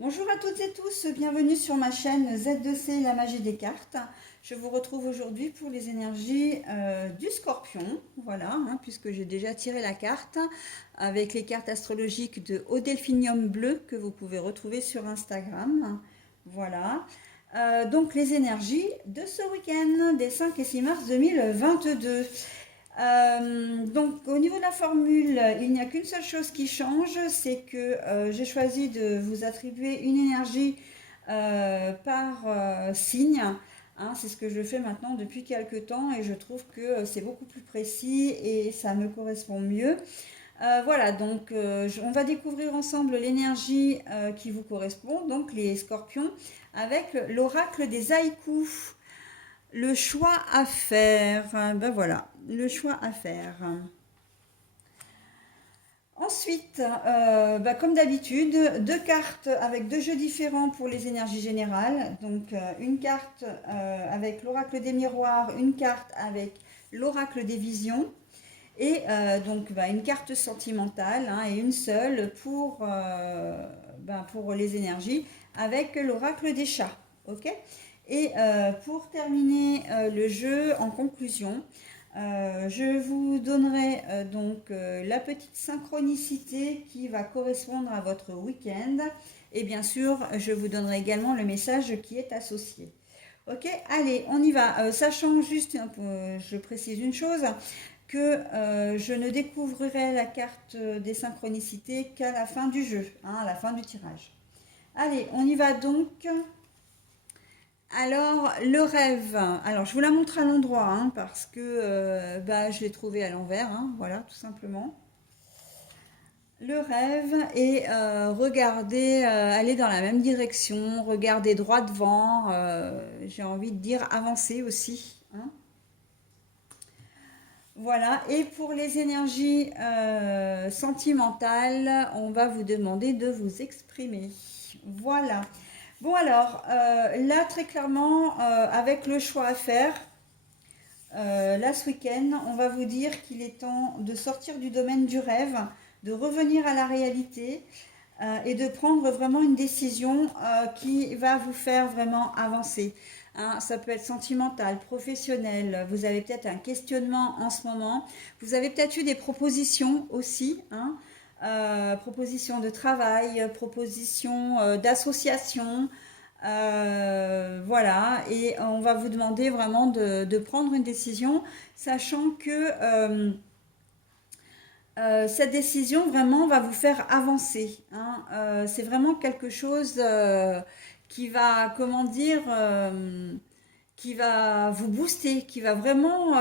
Bonjour à toutes et tous, bienvenue sur ma chaîne Z2C, la magie des cartes. Je vous retrouve aujourd'hui pour les énergies du Scorpion, voilà, puisque j'ai déjà tiré la carte avec les cartes astrologiques de Au Delphinium Bleu que vous pouvez retrouver sur Instagram. Voilà. Donc les énergies de ce week-end des 5 et 6 mars 2022. Donc au niveau de la formule, il n'y a qu'une seule chose qui change, c'est que j'ai choisi de vous attribuer une énergie par signe. C'est ce que je fais maintenant depuis quelques temps et je trouve que c'est beaucoup plus précis et ça me correspond mieux. Voilà, donc on va découvrir ensemble l'énergie qui vous correspond, donc les scorpions, avec l'oracle des haïkus. Le choix à faire, ben voilà, le choix à faire. Ensuite, comme d'habitude, deux cartes avec deux jeux différents pour les énergies générales. Donc, une carte avec l'oracle des miroirs, une carte avec l'oracle des visions. Et une carte sentimentale et une seule pour les énergies avec l'oracle des chats. Ok. Et pour terminer le jeu en conclusion, je vous donnerai la petite synchronicité qui va correspondre à votre week-end. Et bien sûr, je vous donnerai également le message qui est associé. Ok, allez, on y va. Sachant juste, je précise une chose, que je ne découvrirai la carte des synchronicités qu'à la fin du jeu, à la fin du tirage. Allez, on y va donc. Alors, le rêve. Alors, je vous la montre à l'endroit parce que je l'ai trouvé à l'envers, voilà, tout simplement. Le rêve et regardez, aller dans la même direction, regardez droit devant, j'ai envie de dire avancer aussi. Voilà, et pour les énergies sentimentales, on va vous demander de vous exprimer. Voilà. Bon alors, là très clairement, avec le choix à faire, là ce week-end, on va vous dire qu'il est temps de sortir du domaine du rêve, de revenir à la réalité et de prendre vraiment une décision qui va vous faire vraiment avancer. Ça peut être sentimental, professionnel, vous avez peut-être un questionnement en ce moment, vous avez peut-être eu des propositions aussi, propositions de travail, propositions d'association, voilà, et on va vous demander vraiment de prendre une décision, sachant que cette décision vraiment va vous faire avancer. C'est vraiment quelque chose qui va, comment dire, qui va vous booster, qui va vraiment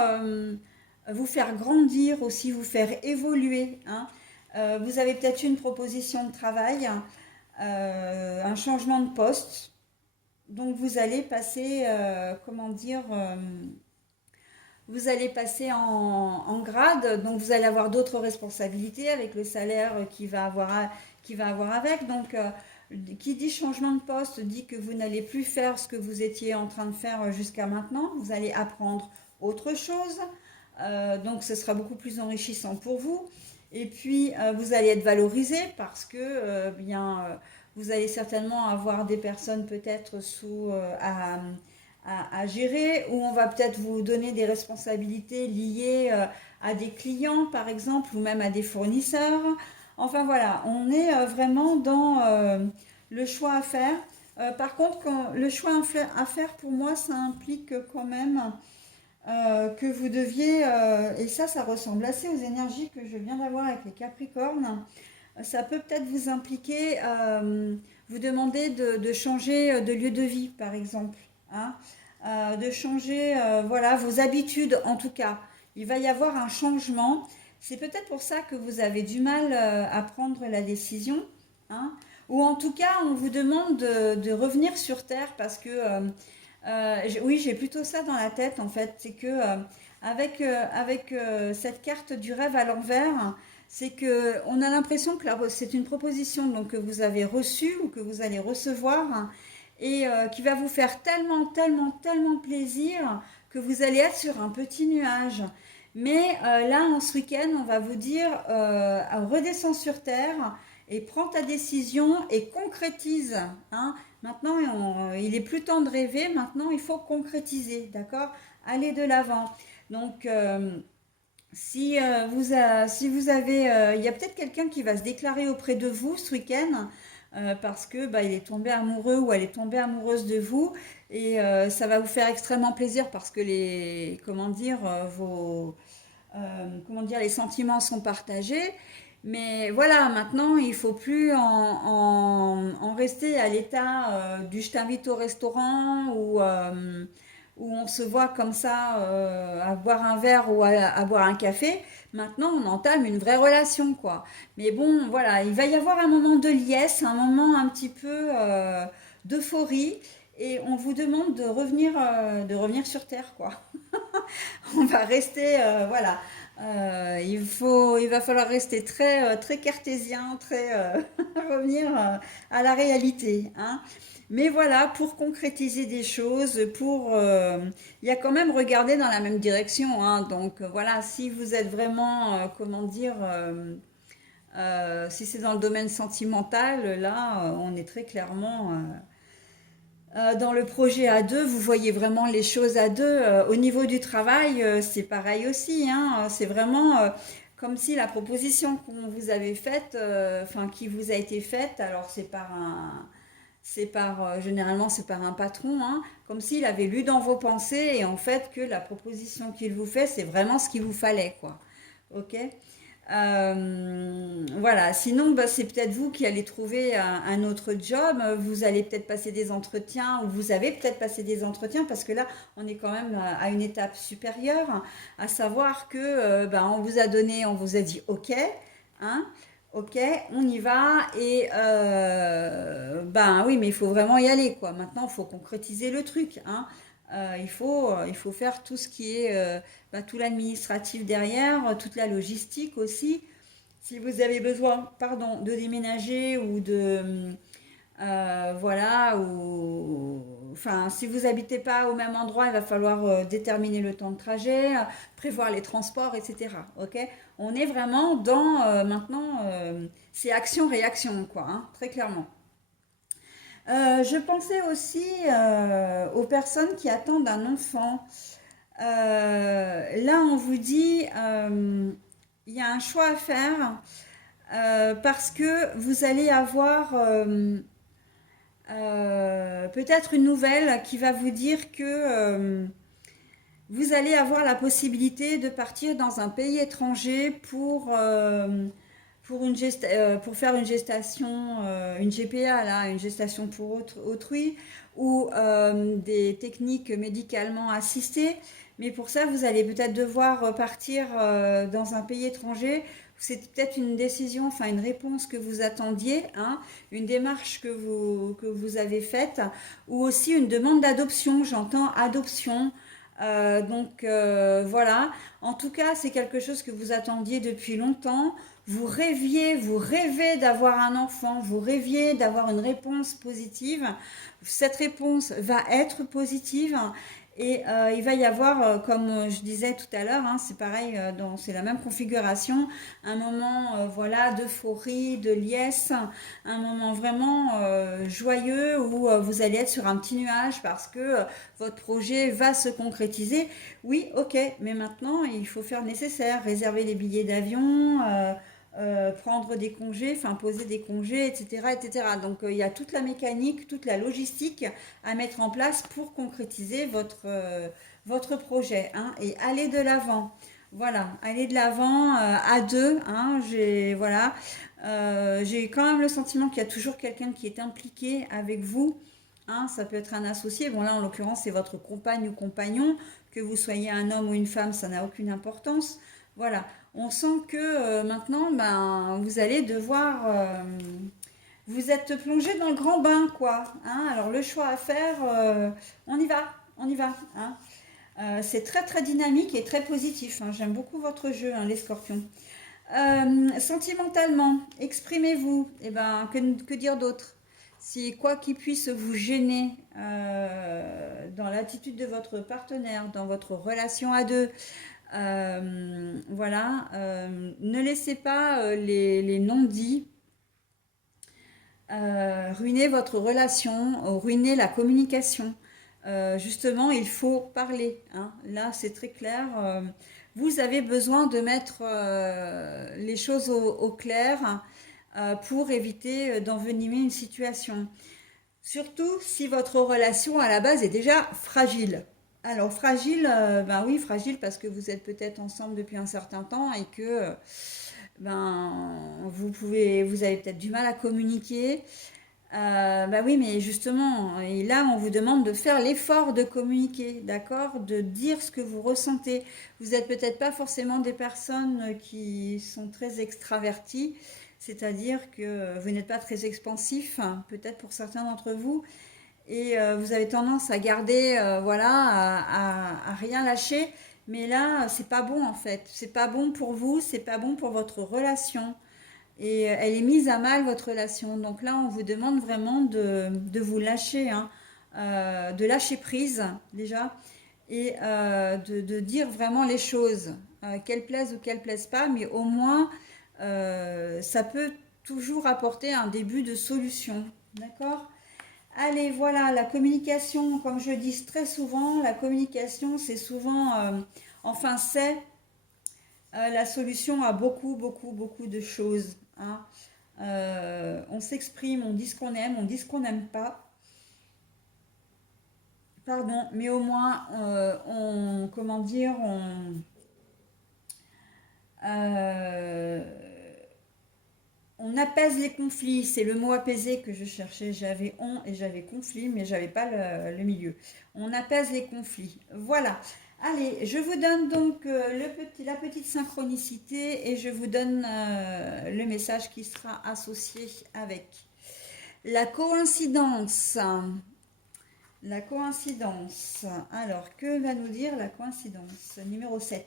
vous faire grandir aussi, vous faire évoluer. Vous avez peut-être une proposition de travail, un changement de poste. Donc vous allez passer, vous allez passer en grade, donc vous allez avoir d'autres responsabilités avec le salaire qui va avoir avec. Donc, qui dit changement de poste dit que vous n'allez plus faire ce que vous étiez en train de faire jusqu'à maintenant. Vous allez apprendre autre chose. Donc, ce sera beaucoup plus enrichissant pour vous. Et puis, vous allez être valorisé parce que, vous allez certainement avoir des personnes peut-être à gérer, où on va peut-être vous donner des responsabilités liées à des clients, par exemple, ou même à des fournisseurs. Enfin voilà, on est vraiment dans le choix à faire. Par contre, le choix à faire, pour moi, ça implique quand même que vous deviez, et ça ressemble assez aux énergies que je viens d'avoir avec les Capricornes, ça peut peut-être vous impliquer, vous demander de changer de lieu de vie, par exemple. De changer voilà, vos habitudes en tout cas. Il va y avoir un changement. C'est peut-être pour ça que vous avez du mal à prendre la décision. Ou en tout cas, on vous demande de revenir sur Terre parce que, oui, j'ai plutôt ça dans la tête en fait. C'est que avec cette carte du rêve à l'envers, c'est que on a l'impression que c'est une proposition donc, que vous avez reçue ou que vous allez recevoir et qui va vous faire tellement, tellement, tellement plaisir que vous allez être sur un petit nuage. Mais là, en ce week-end, on va vous dire redescends sur terre et prends ta décision et concrétise. Hein. Maintenant, il est plus temps de rêver, maintenant il faut concrétiser, d'accord? Aller de l'avant. Donc, si vous avez, il y a peut-être quelqu'un qui va se déclarer auprès de vous ce week-end parce que bah, il est tombé amoureux ou elle est tombée amoureuse de vous et ça va vous faire extrêmement plaisir parce que comment dire, comment dire, les sentiments sont partagés. Mais voilà, maintenant, il faut plus en rester à l'état du je t'invite au restaurant où on se voit comme ça à boire un verre ou à boire un café. Maintenant, on entame une vraie relation, quoi. Mais bon, voilà, il va y avoir un moment de liesse, un moment un petit peu d'euphorie, et on vous demande de revenir sur Terre, quoi. On va rester, voilà. Il va falloir rester très cartésien, revenir à la réalité, hein. Mais voilà, pour concrétiser des choses, il y a quand même regarder dans la même direction, hein. Donc voilà, si vous êtes vraiment, comment dire, si c'est dans le domaine sentimental, là, on est très clairement dans le projet à deux, vous voyez vraiment les choses à deux. Au niveau du travail, c'est pareil aussi, hein. C'est vraiment comme si la proposition qu'on vous avait faite, enfin qui vous a été faite, alors généralement c'est par un patron, hein, comme s'il avait lu dans vos pensées et en fait que la proposition qu'il vous fait, c'est vraiment ce qu'il vous fallait, quoi. Ok? Voilà, sinon bah, c'est peut-être vous qui allez trouver un autre job, vous allez peut-être passer des entretiens ou vous avez peut-être passé des entretiens parce que là on est quand même à une étape supérieure, à savoir que bah, on vous a donné, on vous a dit ok, hein, ok, on y va et ben oui mais il faut vraiment y aller quoi, maintenant il faut concrétiser le truc, hein. Il faut faire tout ce qui est bah, tout l'administratif derrière, toute la logistique aussi. Si vous avez besoin, pardon, de déménager ou voilà, ou enfin, si vous n'habitez pas au même endroit, il va falloir déterminer le temps de trajet, prévoir les transports, etc. Ok? On est vraiment dans maintenant, c'est action-réaction, quoi, hein, très clairement. Je pensais aussi aux personnes qui attendent un enfant. Là, on vous dit, il y a un choix à faire parce que vous allez avoir peut-être une nouvelle qui va vous dire que vous allez avoir la possibilité de partir dans un pays étranger pour faire une gestation, une GPA, là, une gestation pour autrui, ou des techniques médicalement assistées. Mais pour ça, vous allez peut-être devoir partir dans un pays étranger. C'est peut-être une décision, enfin une réponse que vous attendiez, hein, une démarche que vous avez faite, ou aussi une demande d'adoption. J'entends adoption. Voilà. En tout cas, c'est quelque chose que vous attendiez depuis longtemps. Vous rêvez d'avoir un enfant, vous rêviez d'avoir une réponse positive. Cette réponse va être positive et il va y avoir, comme je disais tout à l'heure, hein, c'est pareil, c'est la même configuration, un moment voilà, d'euphorie, de liesse, un moment vraiment joyeux où vous allez être sur un petit nuage parce que votre projet va se concrétiser. Oui, ok, mais maintenant il faut faire nécessaire, réserver les billets d'avion. Prendre des congés, enfin poser des congés, etc. etc. Donc il y a toute la mécanique, toute la logistique à mettre en place pour concrétiser votre projet, hein, et aller de l'avant. Voilà, aller de l'avant à deux. Hein, voilà, j'ai quand même le sentiment qu'il y a toujours quelqu'un qui est impliqué avec vous. Hein, ça peut être un associé. Bon là, en l'occurrence, c'est votre compagne ou compagnon. Que vous soyez un homme ou une femme, ça n'a aucune importance. Voilà, on sent que maintenant, ben, vous allez devoir... vous êtes plongé dans le grand bain, quoi. Hein. Alors le choix à faire, on y va, on y va. Hein. C'est très dynamique et très positif. Hein. J'aime beaucoup votre jeu, hein, les scorpions. Sentimentalement, exprimez-vous. Eh ben, que dire d'autre? Si quoi qui puisse vous gêner dans l'attitude de votre partenaire, dans votre relation à deux, voilà, ne laissez pas les non-dits ruiner votre relation, ruiner la communication. Justement, il faut parler, hein. Là, c'est très clair. Vous avez besoin de mettre les choses au clair pour éviter d'envenimer une situation. Surtout si votre relation à la base est déjà fragile. Alors fragile, ben oui, fragile parce que vous êtes peut-être ensemble depuis un certain temps et que vous avez peut-être du mal à communiquer. Bah oui, mais justement, et là, on vous demande de faire l'effort de communiquer, d'accord? De dire ce que vous ressentez. Vous n'êtes peut-être pas forcément des personnes qui sont très extraverties, c'est-à-dire que vous n'êtes pas très expansif, hein, peut-être pour certains d'entre vous, et vous avez tendance à garder, voilà, à rien lâcher. Mais là, c'est pas bon en fait. C'est pas bon pour vous, c'est pas bon pour votre relation et elle est mise à mal votre relation. Donc là, on vous demande vraiment de vous lâcher, hein, de lâcher prise déjà, et de dire vraiment les choses, qu'elles plaisent ou qu'elles plaisent pas, mais au moins, ça peut toujours apporter un début de solution. D'accord? Allez, voilà, la communication, comme je dis très souvent, la communication, c'est souvent, enfin, c'est la solution à beaucoup, beaucoup, beaucoup de choses, hein. On s'exprime, on dit ce qu'on aime, on dit ce qu'on n'aime pas, pardon, mais au moins comment dire, euh, on apaise les conflits. C'est le mot apaiser que je cherchais. J'avais on et j'avais conflit, mais j'avais pas le milieu. On apaise les conflits. Voilà. Allez, je vous donne donc la petite synchronicité et je vous donne le message qui sera associé avec. La coïncidence. La coïncidence. Alors, que va nous dire la coïncidence? Numéro 7.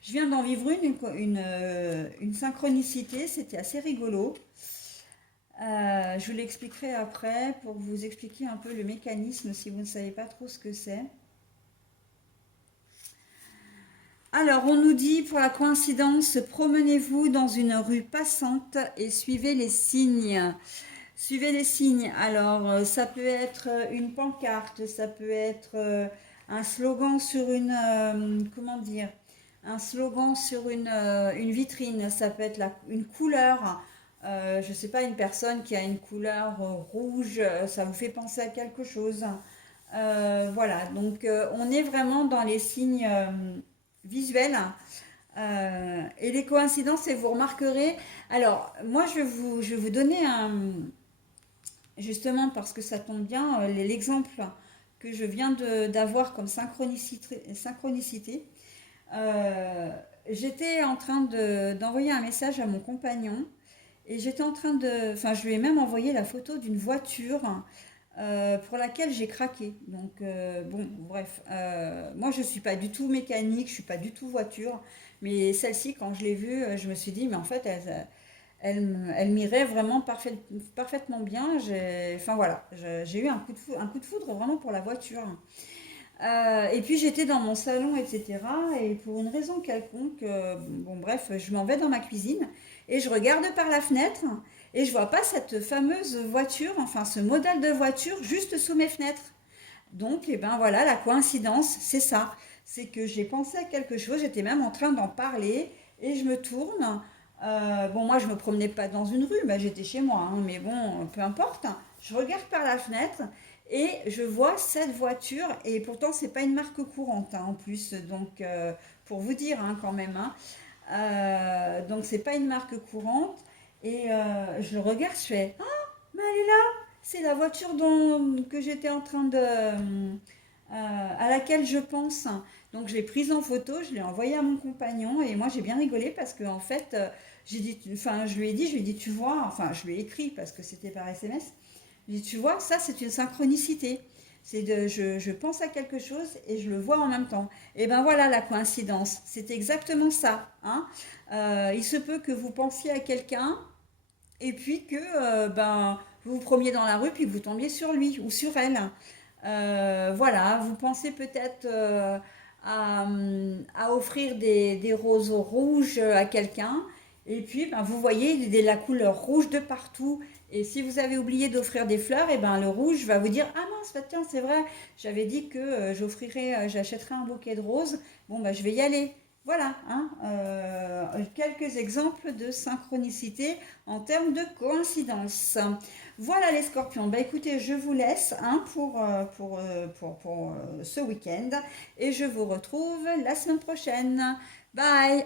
Je viens d'en vivre une synchronicité, c'était assez rigolo. Je vous l'expliquerai après pour vous expliquer un peu le mécanisme si vous ne savez pas trop ce que c'est. Alors, on nous dit pour la coïncidence, promenez-vous dans une rue passante et suivez les signes. Suivez les signes. Alors, ça peut être une pancarte, ça peut être un slogan sur comment dire, un slogan sur une vitrine, ça peut être une couleur. Je ne sais pas, une personne qui a une couleur rouge, ça vous fait penser à quelque chose. Voilà, donc on est vraiment dans les signes visuels. Et les coïncidences, et vous remarquerez. Alors, moi, je vais vous donner justement parce que ça tombe bien, l'exemple que je viens d'avoir comme synchronicité. Euh, J'étais en train d'envoyer un message à mon compagnon et j'étais en train enfin, je lui ai même envoyé la photo d'une voiture pour laquelle j'ai craqué. Donc, bon, bref, moi je suis pas du tout mécanique, je suis pas du tout voiture, mais celle-ci, quand je l'ai vue, je me suis dit, mais en fait, elle m'irait vraiment parfaitement bien. Enfin voilà, j'ai eu un coup de foudre vraiment pour la voiture. Et puis j'étais dans mon salon, etc. Et pour une raison quelconque, bon bref, je m'en vais dans ma cuisine et je regarde par la fenêtre et je vois pas cette fameuse voiture, enfin ce modèle de voiture juste sous mes fenêtres. Donc, eh ben voilà, la coïncidence, c'est ça. C'est que j'ai pensé à quelque chose, j'étais même en train d'en parler et je me tourne. Bon, moi, je me promenais pas dans une rue, bah, j'étais chez moi, hein, mais bon, peu importe. Je regarde par la fenêtre et je vois cette voiture et pourtant, c'est pas une marque courante, hein, en plus. Donc, pour vous dire, hein, quand même, hein. Donc, c'est pas une marque courante et je le regarde, je fais, ah, mais elle est là, c'est la voiture que j'étais en train à laquelle je pense. Donc je l'ai prise en photo, je l'ai envoyée à mon compagnon et moi j'ai bien rigolé parce que en fait j'ai dit, enfin je lui ai dit tu vois, enfin je lui ai écrit parce que c'était par SMS. Je lui ai dit tu vois, ça c'est une synchronicité. Je pense à quelque chose et je le vois en même temps. Et ben voilà la coïncidence, c'est exactement ça, hein. Il se peut que vous pensiez à quelqu'un et puis que vous vous promeniez dans la rue puis que vous tombiez sur lui ou sur elle. Voilà, vous pensez peut-être à offrir des roses rouges à quelqu'un Et puis, ben, vous voyez, il y a la couleur rouge de partout. Et si vous avez oublié d'offrir des fleurs, et ben, le rouge va vous dire, ah mince, bah, tiens, c'est vrai, j'avais dit que j'achèterais un bouquet de roses. Bon, ben, je vais y aller. Voilà, hein, quelques exemples de synchronicité en termes de coïncidence. Voilà les scorpions. Bah écoutez, je vous laisse hein, pour ce week-end et je vous retrouve la semaine prochaine. Bye!